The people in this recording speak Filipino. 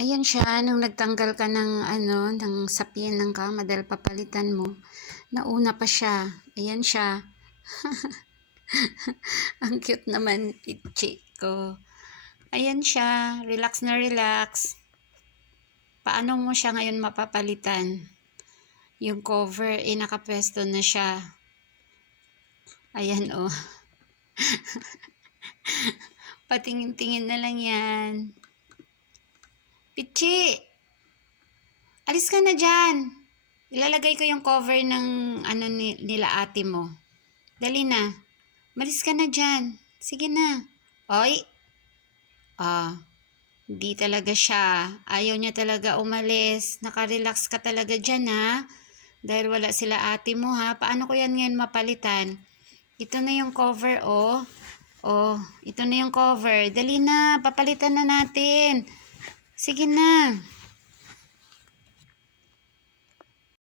Ayan siya, nung nagtanggal ka ng ng sapien ng kama dahil papalitan mo, nauna pa siya. Ayan siya. Ang cute naman, pichi ko. Ayan siya, relax na relax. Paano mo siya ngayon mapapalitan? Yung cover, nakapwesto na siya. Ayan oh. Patingin-tingin na lang yan. Pichi! Alis ka na dyan. Ilalagay ko yung cover ng nila ate mo. Dali na. Malis ka na dyan. Sige na. Oy. Hindi talaga siya. Ayaw niya talaga umalis. Nakarelax ka talaga dyan ha. Dahil wala sila ate mo ha. Paano ko yan ngayon mapalitan? Ito na yung cover oh. Oh, ito na yung cover. Dali na. Papalitan na natin. Sige na.